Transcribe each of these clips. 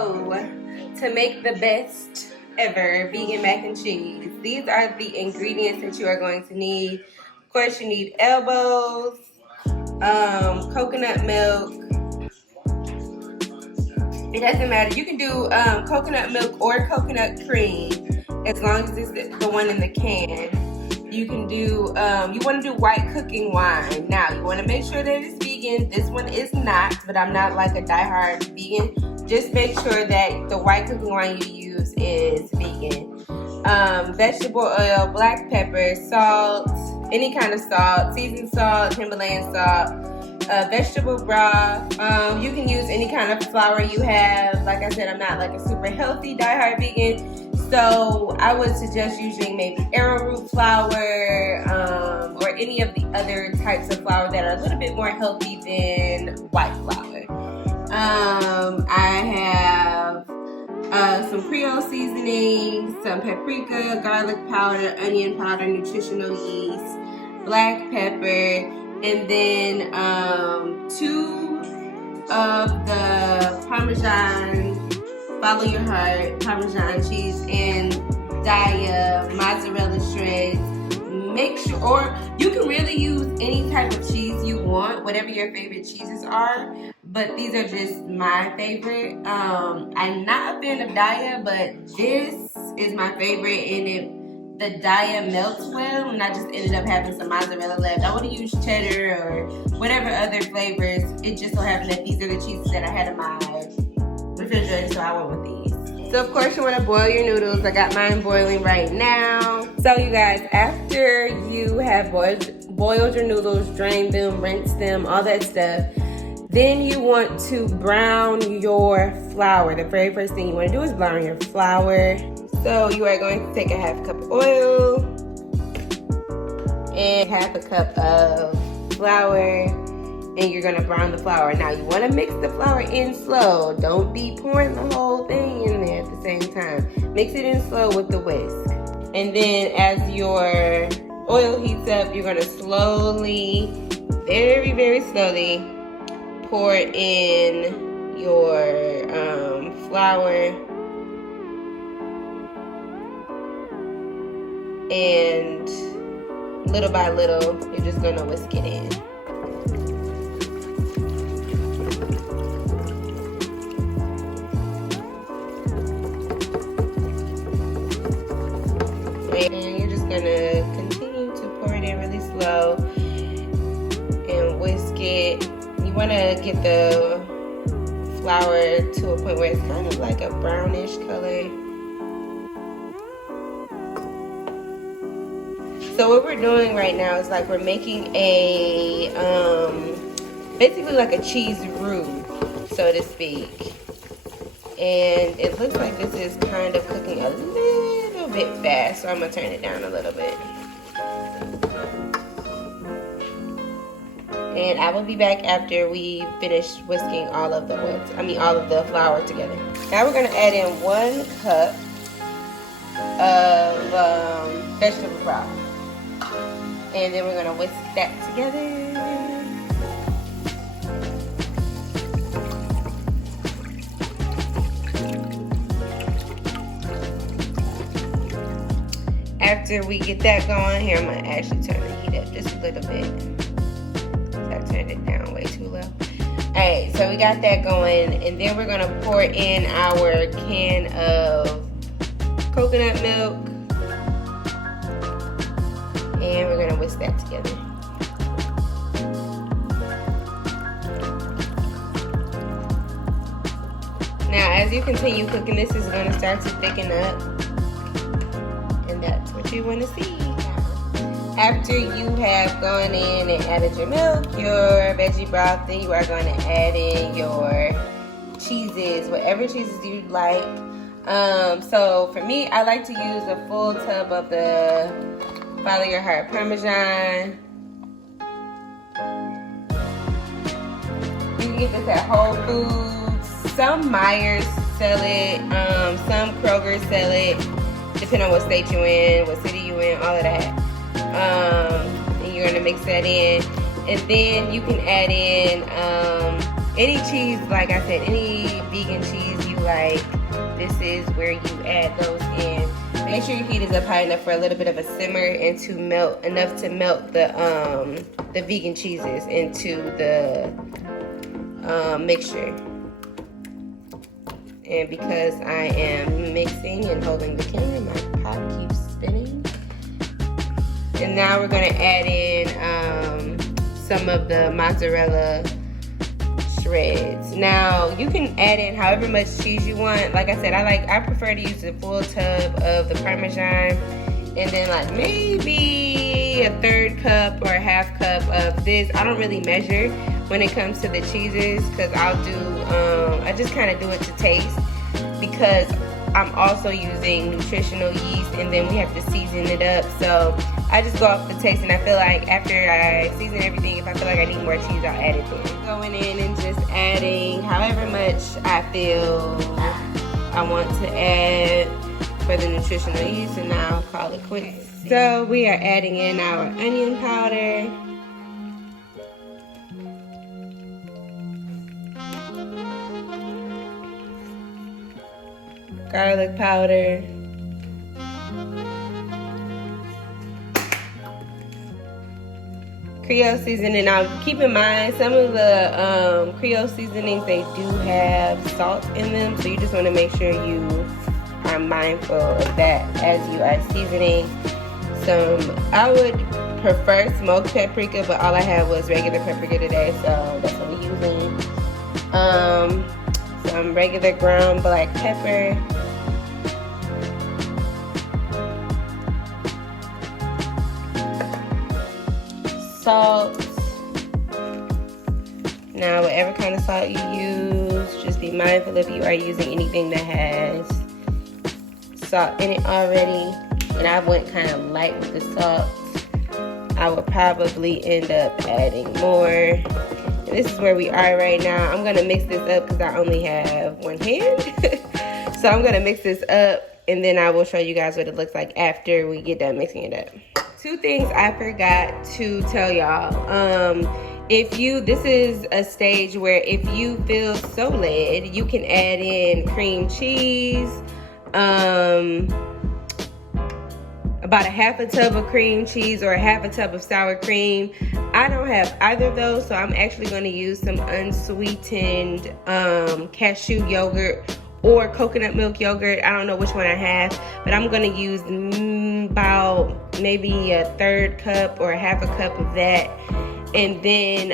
So, to make the best ever vegan mac and cheese, these are the ingredients that you are going to need. Of course, you need elbows, coconut milk. It doesn't matter. You can do coconut milk or coconut cream as long as it's the one in the can. You can do, you want to do white cooking wine. Now, you want to make sure that it's vegan. This one is not, but I'm not like a diehard vegan. Just make sure that the white cooking wine you use is vegan. Vegetable oil, black pepper, salt, any kind of salt, seasoned salt, Himalayan salt. Vegetable broth. You can use any kind of flour you have. Like I said, I'm not like a super healthy diehard vegan, so I would suggest using maybe arrowroot flour or any of the other types of flour that are a little bit more healthy than white flour. I have some Creole seasonings, some paprika, garlic powder, onion powder, nutritional yeast, black pepper, and then 2 of the Parmesan, follow your heart, Parmesan cheese, and daiya, mozzarella shreds. Make sure, or you can really use any type of cheese you want, whatever your favorite cheeses are, but these are just my favorite. I'm not a fan of daiya, but this is my favorite, and the daiya melts well, and I just ended up having some mozzarella left. I would have used cheddar or whatever other flavors. It just so happened that these are the cheeses that I had in my refrigerator, so I went with these. So of course you want to boil your noodles. I got mine boiling right now. So you guys, after you have boiled your noodles, drained them, rinsed them, all that stuff, then you want to brown your flour. The very first thing you want to do is brown your flour. So you are going to take a half cup of oil and half a cup of flour, and you're gonna brown the flour. Now you wanna mix the flour in slow. Don't be pouring the whole thing in there at the same time. Mix it in slow with the whisk. And then as your oil heats up, you're gonna slowly, very, very slowly pour in your flour. And little by little, you're just gonna whisk it in. And you're just gonna continue to pour it in really slow and whisk it. You wanna get the flour to a point where it's kind of like a brownish color. So what we're doing right now is like we're making a, basically like a cheese roux, so to speak. And it looks like this is kind of cooking a little bit fast, so I'm gonna turn it down a little bit. And I will be back after we finish whisking all of the flour together. Now we're gonna add in 1 cup of vegetable broth. And then we're gonna whisk that together. After we get that going, here I'm gonna actually turn the heat up just a little bit. So I turned it down way too low. Alright, so we got that going, and then we're gonna pour in our can of coconut milk. And we're gonna whisk that together. Now, as you continue cooking, this is gonna start to thicken up, and that's what you want to see. After you have gone in and added your milk, your veggie broth, then you are going to add in your cheeses, whatever cheeses you like. So for me, I like to use a full tub of the Follow Your Heart Parmesan. You can get this at Whole Foods. Some Myers sell it, some Kroger sell it, depending on what state you're in, what city you're in, all of that. And you're gonna mix that in, and then you can add in any cheese, like I said, any vegan cheese you like, this is where you add those in. Make sure your heat is up high enough for a little bit of a simmer and to melt enough to melt the vegan cheeses into the mixture. And because I am mixing and holding the camera, my pot keeps spinning. And now we're gonna add in some of the mozzarella shreds. Now you can add in however much cheese you want. Like I said, I prefer to use a full tub of the Parmesan, and then like maybe a third cup or a half cup of this. I don't really measure when it comes to the cheeses, because I'll do I just kind of do it to taste, because I'm also using Nutritional yeast, and then we have to season it up. So I just go off the taste, and I feel like after I season everything, if I feel like I need more cheese, I'll add it in. Going in and just adding however much I feel I want to add for the Nutritional yeast, and now I'll call it quits. So we are adding in our onion powder. Garlic powder. Creole seasoning. Now keep in mind, some of the Creole seasonings, they do have salt in them, so you just want to make sure you are mindful of that as you are seasoning. I would prefer smoked paprika, but all I had was regular paprika today, so that's what we're using. Some regular ground black pepper. Salt. Now, whatever kind of salt you use, just be mindful if you are using anything that has salt in it already. And I went kind of light with the salt. I will probably end up adding more. And this is where we are right now. I'm gonna mix this up because I only have one hand. So I'm gonna mix this up, and then I will show you guys what it looks like after we get done mixing it up. Two things I forgot to tell y'all. This is a stage where if you feel so led, you can add in cream cheese, about a half a tub of cream cheese or a half a tub of sour cream. I don't have either of those, so I'm actually going to use some unsweetened cashew yogurt or coconut milk yogurt. I don't know which one I have, but I'm going to use about maybe a third cup or a half a cup of that. And then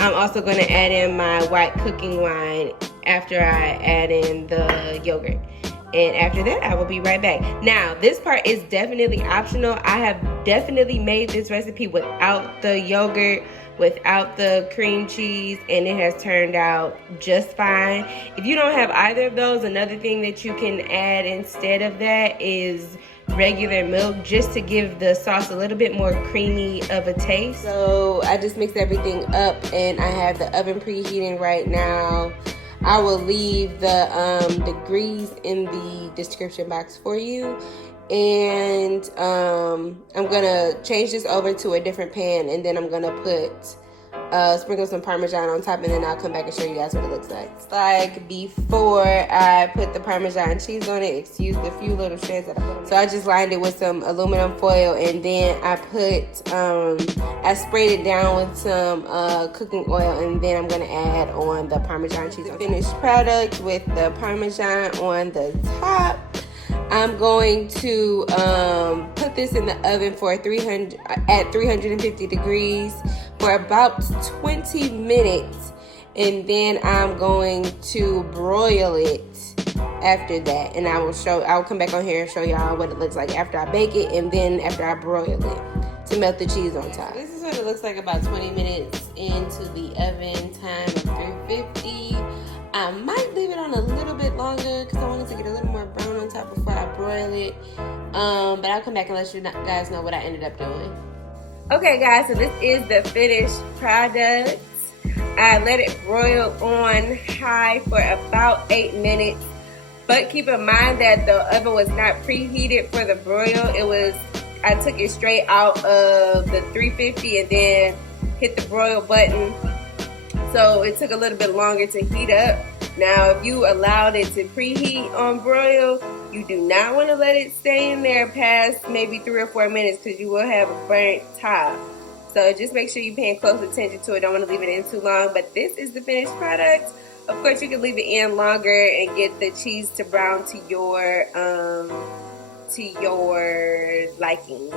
I'm also going to add in my white cooking wine after I add in the yogurt. And after that, I will be right back. Now, this part is definitely optional. I have definitely made this recipe without the yogurt, without the cream cheese, and it has turned out just fine. If you don't have either of those, another thing that you can add instead of that is regular milk, just to give the sauce a little bit more creamy of a taste. So I just mixed everything up, and I have the oven preheating right now. I will leave the degrees in the description box for you. And I'm gonna change this over to a different pan, and then I'm gonna sprinkle some Parmesan on top, and then I'll come back and show you guys what it looks like. It's like before I put the Parmesan cheese on it, excuse the few little shreds that I put on it. So I just lined it with some aluminum foil, and then I sprayed it down with some cooking oil, and then I'm gonna add on the Parmesan cheese. The finished product with the Parmesan on the top. I'm going to put this in the oven for 350 degrees for about 20 minutes, and then I'm going to broil it after that. And I'll come back on here and show y'all what it looks like after I bake it, and then after I broil it to melt the cheese on top. This is what it looks like about 20 minutes into the oven, time of 350. I might leave it on a little bit longer because I want it to get a little more brown on top before I broil it. But I'll come back and let you guys know what I ended up doing. Okay, guys, so this is the finished product. I let it broil on high for about 8 minutes. But keep in mind that the oven was not preheated for the broil. I took it straight out of the 350 and then hit the broil button. So it took a little bit longer to heat up. Now, if you allowed it to preheat on broil, you do not want to let it stay in there past maybe 3 or 4 minutes because you will have a burnt top. So just make sure you're paying close attention to it. Don't want to leave it in too long. But this is the finished product. Of course, you can leave it in longer and get the cheese to brown to your liking.